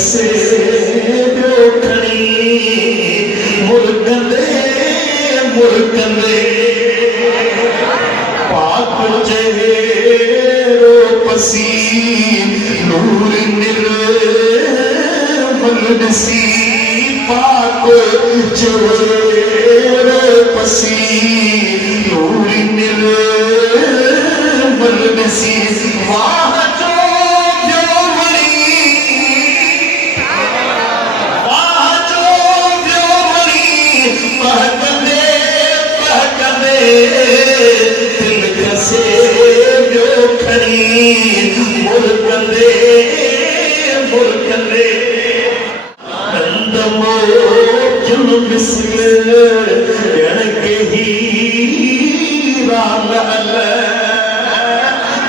खसे खड़ी मुर्गंदे पाक चेहरो पसी नूर निर्मल नसी पाक चेहरो पसी नूर निर्मल नसी वाह दिल खसे खड़ी मुर्गंदे कंदमो जुन मिसल के हीरा लाल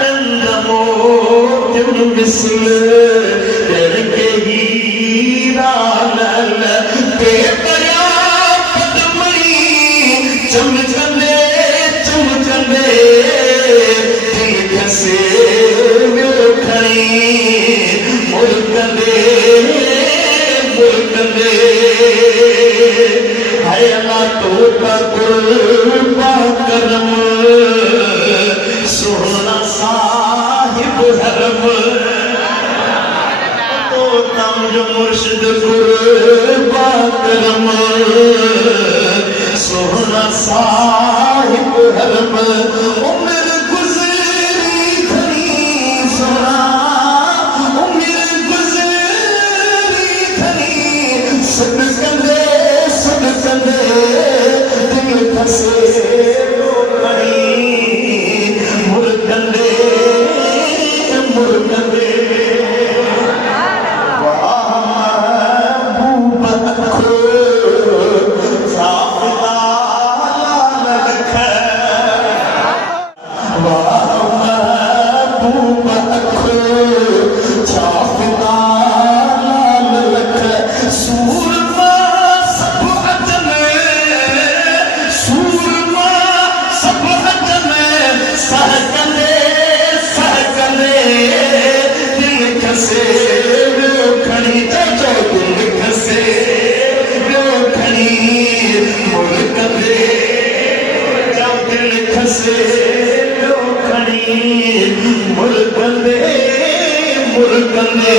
कंदमो जुन मिसल के हीरा लाल बेपया पदमणी चमचंदे दिल खसे खड़ी मुर्गंदे है अल्लाह तोता कुर्बा करम सोहना साहिब हरम तोता मुझे मुर्शिद कुर्बा करम सोहना साहिब हरम उम्र गुज़री खड़ी सोना उम्र गुज़री खड़ी सदकंदे दिल खसे खड़ी मुर्गंदे मुर्गंदे